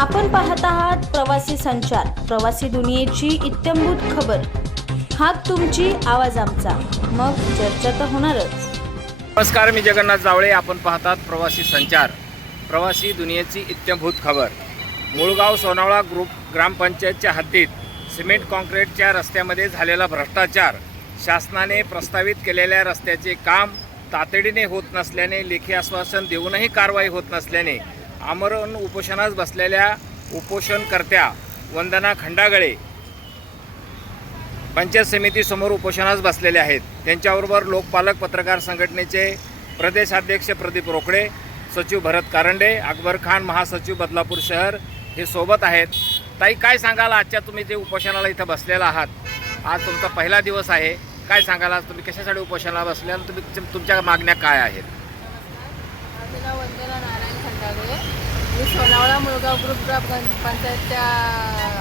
आपण पाहत आहात प्रवासी संचार प्रवासी दुनियेची इत्यंभूत खबर. हात तुमची आवाज आमचा. मग चर्चा तर होणारच. नमस्कार मी जगन्नाथ जावळे. आपण पाहतात प्रवासी संचार प्रवासी दुनियेची इत्यंभूत खबर. मुळगाव सोनावळा ग्रुप ग्रामपंचायतच्या हद्दीत सिमेंट कॉन्क्रीटच्या रस्त्यामध्ये झालेला भ्रष्टाचार शासनाने प्रस्तावित केलेल्या रस्त्याचे काम तातडीने होत नसल्याने लेखी आश्वासन देऊनही कारवाई होत नसल्याने आमरण उपोषणास बसलेल्या उपोषणकर्त्या वंदना खंडागळे पंचायत समितीसमोर उपोषणास बसलेले आहेत. त्यांच्याबरोबर लोकपालक पत्रकार संघटनेचे प्रदेशाध्यक्ष प्रदीप रोकडे सचिव भरत कारंडे अकबर खान महासचिव बदलापूर शहर हे सोबत आहेत. ताई काय सांगाल? आजच्या तुम्ही जे उपोषणाला इथं बसलेला आहात आज तुमचा पहिला दिवस आहे. काय सांगाल? आज तुम्ही कशासाठी उपोषणाला बसले आणि तुम्ही तुमच्या मागण्या काय आहेत माझं नाव वंदना नारायण खंडागळे मी सोनावळा मुळगाव ग्रुप ग्राम पंचायतच्या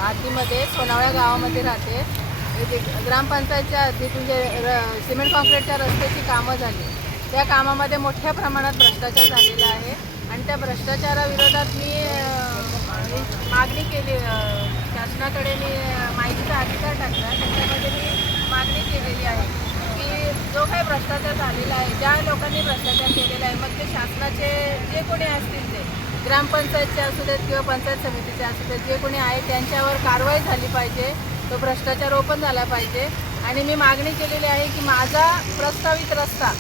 आधीमध्ये सोनावळा गावामध्ये राहते. ग्रामपंचायतच्या हद्दीतून जे र सिमेंट कॉन्क्रीटच्या रस्त्याची कामं झाली. त्या कामामध्ये मोठ्या प्रमाणात भ्रष्टाचार झालेला आहे. आणि त्या भ्रष्टाचाराविरोधात मी मागणी केली शासनाकडे मी माहितीचा अधिकार टाकला. त्याच्यामध्ये मी मागणी केलेली आहे की जो काही भ्रष्टाचार झालेला आहे ज्या लोकांनी भ्रष्टाचार केलेला आहे मग ते शासनाचे जे कोणी असतील ग्रामपंचायतचे असू देत किंवा पंचायत समितीचे असू देत जे कोणी आहे त्यांच्यावर कारवाई झाली पाहिजे तो भ्रष्टाचार ओपन झाला पाहिजे. आणि मी मागणी केलेली आहे की माझा प्रस्तावित रस्ता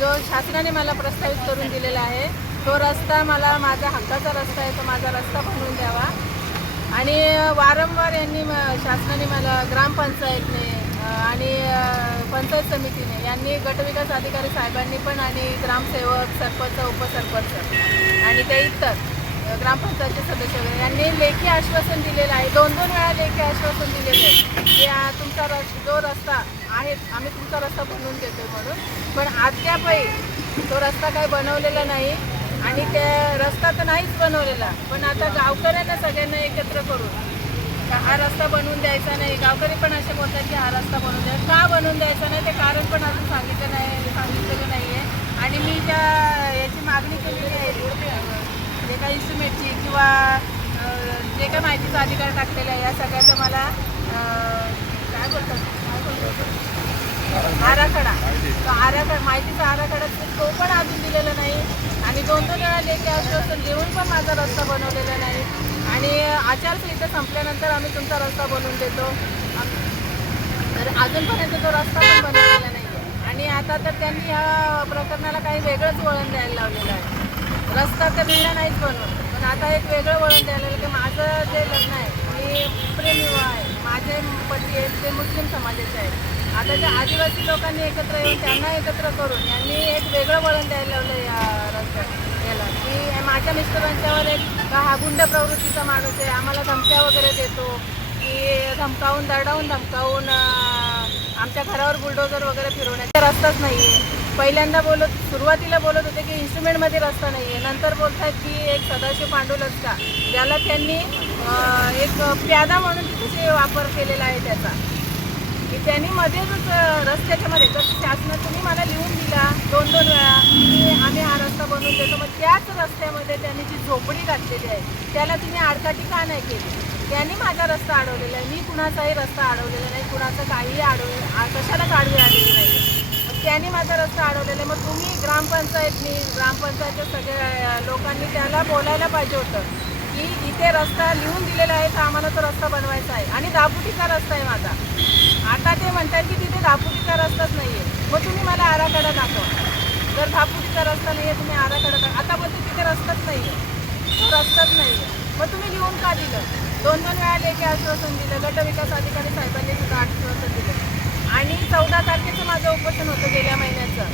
जो शासनाने मला प्रस्तावित करून दिलेला आहे तो रस्ता मला माझा हक्काचा रस्ता आहे तो माझा रस्ता बनवून द्यावा. आणि वारंवार यांनी म- शासनाने मला ग्रामपंचायतने आणि पंचायत समितीने यांनी गटविकास अधिकारी साहेबांनी पण आणि ग्रामसेवक सरपंच उपसरपंच आणि ते इतर ग्रामपंचायतचे सदस्य वगैरे यांनी लेखी आश्वासन दिलेलं आहे. दोन दोन वेळा लेखी आश्वासन दिलेलं आहे की तुमचा रस जो रस्ता आहे आम्ही तुमचा रस्ता बनवून देतोय म्हणून. पण अद्यापही तो रस्ता काही बनवलेला नाही आणि त्या रस्ता तर नाहीच बनवलेला. पण आता गावकऱ्यांना सगळ्यांना एकत्र करून का हा रस्ता बनवून द्यायचा नाही? गावकरी पण असे बोलतात की हा रस्ता बनवून द्या. का बनवून द्यायचा नाही? ते कारण पण अजून सांगितलं नाही सांगितलेलं नाही आहे आणि मी ज्या याची मागणी केलेली आहे जे काही इस्टिमेटची किंवा जे काही माहितीचा अधिकार टाकलेला आहे या सगळ्याचं मला काय बोलतात? काय बोलतात? आराखडा. तो आराखडा माहितीचा आराखडा तो पण अजून दिलेला नाही. आणि दोन दोन वेळा लेखी आश्वासन देऊन पण माझा रस्ता बनवलेला नाही. आणि आचारसंहिता संपल्यानंतर आम्ही तुमचा रस्ता बनवून देतो. तर अजूनपर्यंत तो रस्ता पण बनवलेला नाही आहे आणि आता तर त्यांनी या प्रकरणाला काही वेगळंच वळण द्यायला लावलेलं आहे. रस्ता तर मिळला नाहीच बनवून पण आता एक वेगळं वळण द्यायला लागलं की माझं जे लग्न आहे मी प्रेमविवाह आहे. माझे पती आहेत ते मुस्लिम समाजाचे आहेत. आता ज्या आदिवासी लोकांनी एकत्र येऊन त्यांना एकत्र करून यांनी एक वेगळं वळण द्यायला लावलं या रस्त्यात आणि माझ्या मिस्टरांच्यावर एक हा गुंड प्रवृत्तीचा माणूस आहे. आम्हाला धमक्या वगैरे देतो. की धमकावून दरडावून धमकावून आमच्या घरावर बुलडोजर वगैरे फिरवण्याचा रस्ताच नाही आहे पहिल्यांदा बोलत सुरुवातीला बोलत होते की इन्स्ट्रुमेंटमध्ये रस्ता नाही आहे नंतर बोलतात की एक सदाशिव पांडुलचका ज्याला त्यांनी एक प्यादा म्हणून तिथे वापर केलेला आहे त्याचा. की त्यांनी मध्येच रस्त्याच्या मध्ये तर शासनाने तुम्ही मला लिहून दिला दोन दोन वेळा की आम्ही हा रस्ता बनवून देतो मग त्याच रस्त्यामध्ये त्यांनी जी झोपडी घातलेली आहे त्याला तुम्ही आडकाठी का नाही केली? त्यांनी माझा रस्ता अडवलेला आहे मी कुणाचाही रस्ता अडवलेला नाही कुणाचं काहीही अडव आ- कशालाच आडवी आलेली नाही. त्यांनी माझा रस्ता अडवलेला आहे मग तुम्ही ग्रामपंचायतनी ग्रामपंचायतच्या सगळ्या लोकांनी त्याला बोलायला पाहिजे होतं की इथे रस्ता लिहून दिलेला आहे तर आम्हाला तो रस्ता बनवायचा आहे. आणि दापुटीचा रस्ता आहे माझा. आता म्हणतात की तिथे दापुटीचा रस्ताच नाही आहे मग तुम्ही मला आराखडा दाखवा. जर दापुटीचा रस्ता नाही आहे तुम्ही आराखडा दाखवा. आता बोलते तिथे रस्ताच नाही आहे तो रस्ताच नाही आहे मग तुम्ही लिहून का दिलं? दोन दोन वेळा लेखी आश्वासन दिलं. गटविकास अधिकारी साहेबांनी सुद्धा आश्वासन दिलं. आणि चौदा तारखेचं माझं उपोषण होतं गेल्या महिन्याचं.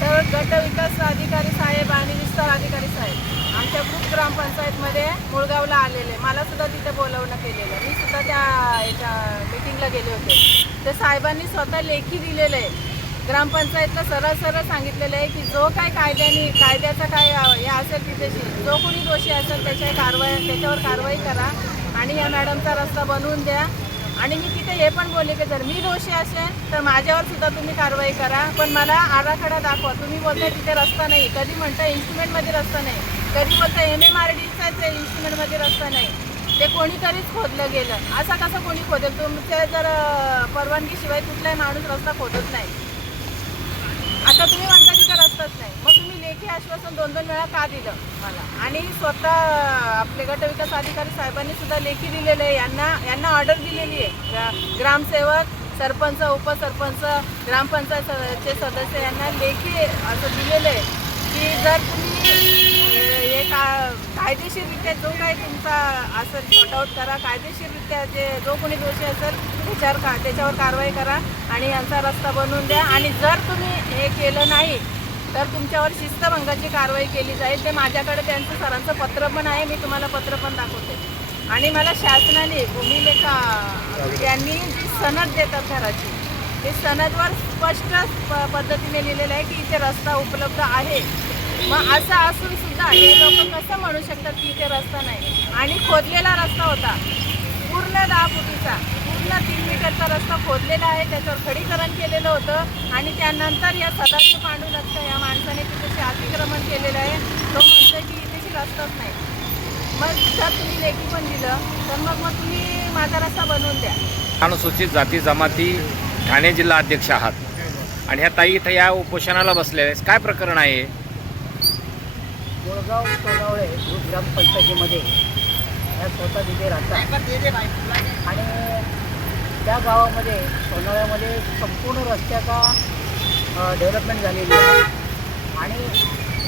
तर गट विकास अधिकारी साहेब आणि विस्तार अधिकारी साहेब. आमच्या ग्रुप ग्रामपंचायतमध्ये मुळगावला आलेले. मला सुद्धा तिथे बोलवणं केलेलं. मी सुद्धा त्या याच्या मीटिंगला गेले होते. त्या साहेबांनी स्वतः लेखी दिलेलं. आहे ग्रामपंचायतला सरळ सरळ सांगितलेलं आहे की जो काय कायद्याने कायद्याचा काय हे असेल तिथेशी जो कोणी दोषी असेल त्याच्या कारवाई त्याच्यावर कारवाई करा आणि या मॅडमचा रस्ता बनवून द्या. आणि मी तिथे हे पण बोलले की जर मी दोषी असेल तर माझ्यावर सुद्धा तुम्ही कारवाई करा. पण मला आराखडा दाखवा. तुम्ही बोलताय तिथे रस्ता नाही. कधी म्हणता इन्स्ट्रुमेंटमध्ये रस्ता नाही. तरी बोलतो एम एम आर डीचाच इन्स्ट्रुमेंटमध्ये रस्ता नाही ते कोणीतरीच खोदलं गेलं. असा कसं कोणी खोदेल? तुमच्या जर परवानगीशिवाय कुठलाही माणूस रस्ता खोदत नाही. आता तुम्ही म्हणता की का रस्ताच नाही. मग तुम्ही लेखी आश्वासन दोन दोन वेळा का दिलं मला? आणि स्वतः आपले गटविकास अधिकारी साहेबांनी सुद्धा लेखी दिलेलं आहे. यांना यांना ऑर्डर दिलेली आहे. ग्रा- ग्रामसेवक सरपंच उपसरपंच ग्रामपंचायत सदस्य यांना लेखी असं दिलेलं आहे की जर तुम्ही का कायदेशीररित्या जो काही तुमचा असेल सॉर्ट आउट करा. कायदेशीररित्या जे जो कोणी दोषी असेल त्याच्यावर का त्याच्यावर कारवाई करा आणि यांचा रस्ता बनवून द्या. आणि जर तुम्ही हे केलं नाही तर तुमच्यावर शिस्तभंगाची कारवाई केली जाईल. ते माझ्याकडे त्यांचं सरांचं पत्र पण आहे मी तुम्हाला पत्र पण दाखवते. आणि मला शासनाने भूमिलेखा यांनी जी सनद देतात घराची ते सनदवर स्पष्ट प- पद्धतीने लिहिलेलं आहे की इथे रस्ता उपलब्ध आहे. मग असं असून सुद्धा हे लोक कसं म्हणू शकतात की इथे रस्ता नाही? आणि खोदलेला रस्ता होता. पूर्ण दहा फुटीचा पूर्ण तीन मीटरचा रस्ता खोदलेला आहे. त्याच्यावर खडीकरण केलेलं होतं. आणि त्यानंतर या सदाश पांडू लक्ष या माणसाने तिथे अतिक्रमण केलेलं आहे. तो म्हणतो की इथेशी रस्ताच नाही. मग जर तुम्ही लेखी पण दिलं तर मग मग तुम्ही माझा रस्ता बनवून द्या. अनुसूचित जाती जमाती ठाणे जिल्हा अध्यक्ष आहात. आणि ह्या ताई इथं या उपोषणाला बसलेल्या काय प्रकरण आहे कोळगाव सोनावळे ग्रुप ग्रामपंचायतीमध्ये ह्या स्वतः तिथे राहतात. आणि त्या गावामध्ये सोनावळ्यामध्ये संपूर्ण रस्त्याचा डेव्हलपमेंट झालेली आहे. आणि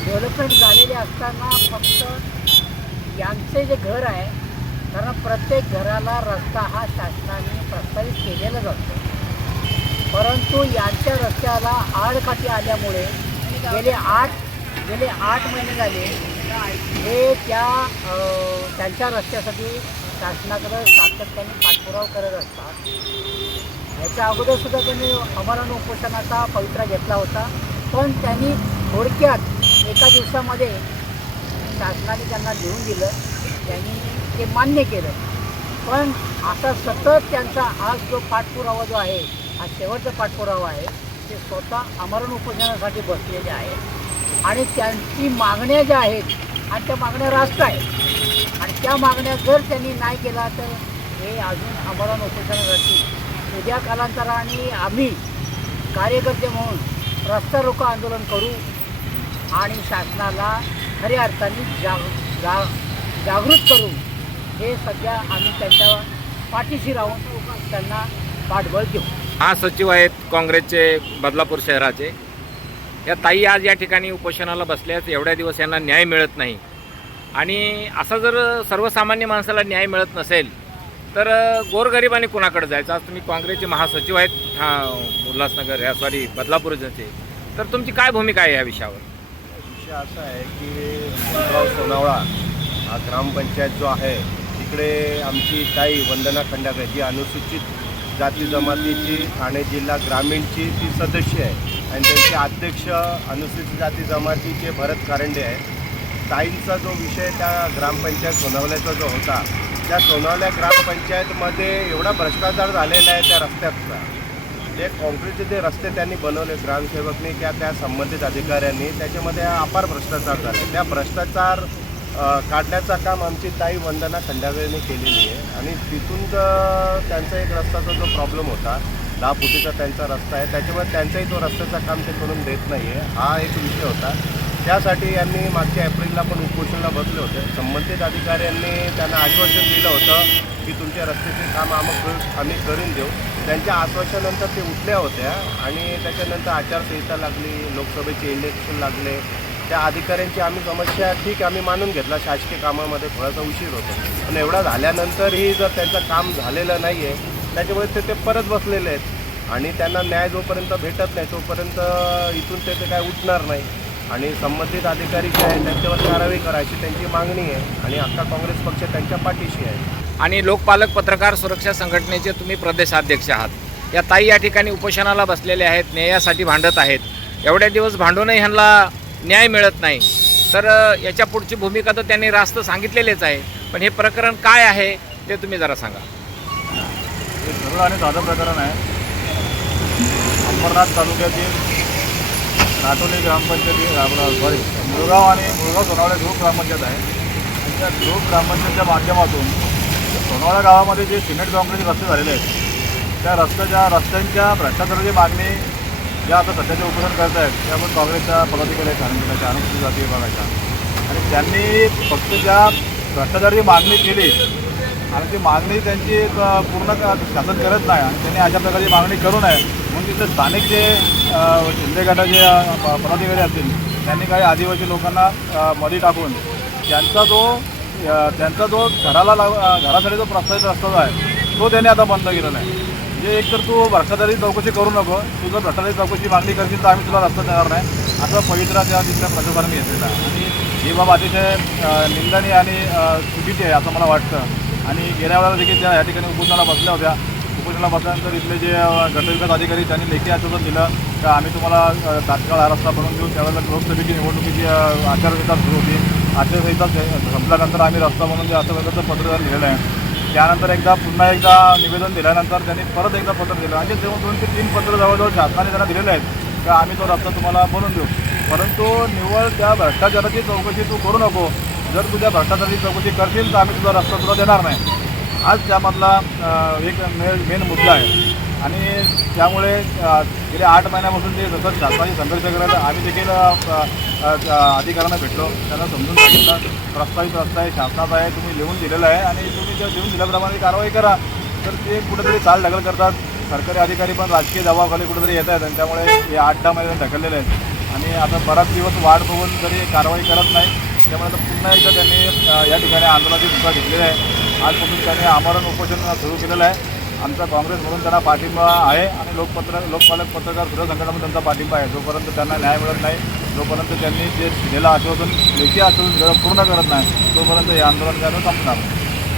डेव्हलपमेंट झालेली असताना फक्त यांचे जे घर आहे कारण प्रत्येक घराला रस्ता हा शासनाने प्रस्तावित केलेला जातो परंतु यांच्या रस्त्याला आडकाठी आल्यामुळे गेले आठ गेले आठ महिने झाले. हे त्या त्यांच्या रस्त्यासाठी शासनाकडं सातत्याने पाठपुरावा करत असतात. याच्या अगोदर सुद्धा त्यांनी अमरण उपोषणाचा पवित्रा घेतला होता. पण त्यांनी थोडक्यात एका दिवसामध्ये शासनाने त्यांना लिहून दिलं. त्यांनी ते मान्य केलं. पण आता सतत त्यांचा आज जो पाठपुरावा जो आहे हा शेवटचा पाठपुरावा आहे ते स्वतः अमरण उपोषणासाठी बसलेले आहेत. आणि त्यांची मागण्या ज्या आहेत आणि त्या मागण्या रास्त आहेत. आणि त्या मागण्या जर त्यांनी नाही केला तर हे अजून अमरण उपोषणासाठी उद्या कालांतराने आम्ही कार्यकर्ते म्हणून रस्ता रोको आंदोलन करू आणि शासनाला खऱ्या अर्थाने जाग जा जागृत करू. हे सध्या आम्ही त्यांच्या पाठीशी राहून त्यांना पाठबळ देऊ. हा सचिव आहेत काँग्रेसचे बदलापूर शहराचे. या ताई आज या ठिकाणी उपोषणाला बसल्यास एवढ्या दिवस यांना न्याय मिळत नाही. आणि असा जर सर्वसामान्य माणसाला न्याय मिळत नसेल तर गोरगरिबाने कुणाकडे जायचं? आज तुम्ही काँग्रेसचे महासचिव आहेत हा उल्हासनगर ह्या सॉरी बदलापूरचे तर तुमची काय भूमिका आहे या विषयावर? विषय असा आहे की मुलगाव सोनावळा हा ग्रामपंचायत जो आहे तिकडे आमची ताई वंदना खंडागळे जी अनुसूचित जाती जमातीची ठाणे जिल्हा ग्रामीणची ती सदस्य आहे. आणि त्यांचे अध्यक्ष अनुसूचित जाती जमातीचे भरत कारंडे आहेत. ताईंचा जो विषय त्या ग्रामपंचायत सोनावल्याचा जो होता त्या सोनावल्या ग्रामपंचायतमध्ये एवढा भ्रष्टाचार झालेला आहे त्या रस्त्याचा. जे कॉन्क्रीटचे जे रस्ते त्यांनी बनवले ग्रामसेवकनी किंवा त्या संबंधित अधिकाऱ्यांनी त्याच्यामध्ये अपार भ्रष्टाचार झाला त्या भ्रष्टाचार काढण्याचं काम आमची ताई वंदना खंडागळेने केलेली आहे. आणि तिथून त्यांचा एक रस्त्याचा जो प्रॉब्लेम होता दहा फुटीचा त्यांचा रस्ता आहे. त्याच्यामुळे त्यांचाही तो रस्त्याचं काम ते करून देत नाही आहे हा एक विषय होता. त्यासाठी यांनी मागच्या एप्रिलला पण उपोषणला बसले होते. संबंधित अधिकाऱ्यांनी त्यांना आश्वासन दिलं होतं की तुमच्या रस्त्याचे काम आम्ही आम्ही करून देऊ. त्यांच्या आश्वासनानंतर ते उठल्या होत्या आणि त्याच्यानंतर आचारसंहिता लागली लोकसभेचे इलेक्शन लागले. त्या अधिकाऱ्यांची आम्ही समस्या ठीक आम्ही मानून घेतला. शासकीय कामामध्ये थोडासा उशीर होतो. पण एवढा झाल्यानंतरही जर त्यांचं काम झालेलं नाही आहे त्याच्यामुळे ते ते परत बसलेले आहेत. आणि त्यांना न्याय जोपर्यंत भेटत नाही तोपर्यंत इथून ते ते काय उठणार नाही. आणि संबंधित अधिकारी जे आहेत त्यांच्यावर कारवाई करायची त्यांची मागणी आहे. आणि अख्खा काँग्रेस पक्ष त्यांच्या पाठीशी आहे. आणि लोकपालक पत्रकार सुरक्षा संघटनेचे तुम्ही प्रदेशाध्यक्ष आहात. या ताई या ठिकाणी उपोषणाला बसलेल्या आहेत न्यायासाठी भांडत आहेत. एवढ्या दिवस भांडूनही ह्यांना न्याय मिळत नाही. तर याच्या पुढची भूमिका तर त्यांनी रास्त सांगितलेलीच आहे. पण हे प्रकरण काय आहे ते तुम्ही जरा सांगा. सरळ आणि साधं प्रकरण आहे. अंबरनाथ तालुक्यातील नाटोली ग्रामपंचायती सॉरी मुळगाव आणि मुळगाव सोनावळा ग्रुप ग्रामपंचायत आहे. त्या ग्रुप ग्रामपंचायतच्या माध्यमातून सोनावळा गावामध्ये जे सिमेंट काँक्रीटचे रस्ते झालेले आहेत त्या रस्त्याच्या रस्त्यांच्या भ्रष्टाचाराची मागणी ज्या आता सध्याचे उपोषण करत आहेत त्या पण काँग्रेसच्या पदाधिकारी आहेत अनुसूचित जाती विभागाच्या. आणि त्यांनी फक्त ज्या भ्रष्टाचाराची मागणी केली आणि ती मागणी त्यांची पूर्ण शासन करत नाही आणि त्यांनी अशा प्रकारची मागणी करू नये. म्हणून तिथे स्थानिक जे शिंदे गटाचे प- पदाधिकारी असतील त्यांनी काही आदिवासी लोकांना मधी मध्ये टाकून त्यांचा जो त्यांचा जो घराला लाव घरासाठी जो प्रस्तावित रस्ता आहे तो त्यांनी आता बंद केलेला आहे. म्हणजे एक तर तू भ्रष्टाचारी चौकशी करू नको तू जर भ्रष्टाचारी चौकशी मागणी करशील तर आम्ही तुला रस्ता देणार नाही. असं पवित्रा त्या तिथल्या प्रशासनाने घेतलेला आणि ही बाब अतिशय निंदनीय आणि चुकीची आहे असं मला वाटतं. आणि गेल्या वेळेला देखील त्या या ठिकाणी उपोषणाला बसल्या होत्या. उपोषणाला बसल्यानंतर इथले जे गटविकास अधिकारी त्यांनी लेखी आश्वासन दिलं तर आम्ही तुम्हाला तात्काळ हा रस्ता बनवून देऊ. त्यावेळेला लोकसभेची निवडणुकीची आचारसंहिता सुरू होती. आचारसंहिता संपल्यानंतर आम्ही रस्ता बनवून देऊ असं प्रकारचं पत्र लिहिलं आहे. त्यानंतर एकदा पुन्हा एकदा निवेदन दिल्यानंतर त्यांनी परत एकदा पत्र दिलं. आणि दोन दोन ते तीन पत्र जवळजवळ शासनाने त्यांना दिलेले आहेत का आम्ही तो रस्ता तुम्हाला बनवून देऊ. परंतु निव्वळ त्या भ्रष्टाचाराची चौकशी तू करू नको. जर तुझ्या भ्रष्टाचाराची चौकशी करशील तर आम्ही तुझा रस्ता तुला देणार नाही. आज त्यामधला एक मेन मेन मुद्दा आहे. आणि त्यामुळे गेले गेल्या आठ महिन्यापासून ते सतत शासनाची संघर्ष करायला आम्ही देखील अधिकाऱ्यांना भेटलो. त्यांना समजून सांगितलं प्रस्तावित रस्ता आहे शासनाचा आहे तुम्ही लिहून दिलेला आहे आणि तुम्ही जर लिहून दिल्याप्रमाणे कारवाई करा. तर ते कुठेतरी चाल ढकल करतात. सरकारी अधिकारी पण राजकीय दबावाखाली कुठेतरी येत आहेत आणि त्यामुळे हे आठ दहा महिने ढकललेले आहेत. आणि आता बराच दिवस वाढ बघून तरी कारवाई करत नाही. त्यामुळे आता पुन्हा एकदा त्यांनी या ठिकाणी आंदोलनाची भूमिका घेतलेली आहे. आजपासून त्यांनी आमरण उपोषण सुरू केलेलं आहे. आमचा काँग्रेसमधून त्यांना पाठिंबा आहे आणि लोकपत्र लोकपालक पत्रकार सुद्धा संघटनामध्ये त्यांचा पाठिंबा आहे. जोपर्यंत त्यांना न्याय मिळत नाही जोपर्यंत त्यांनी जे दिलेलं आश्वासन लेखी आश्वासन पूर्ण करत नाही तोपर्यंत हे आंदोलन त्यांना संपणार. नाही.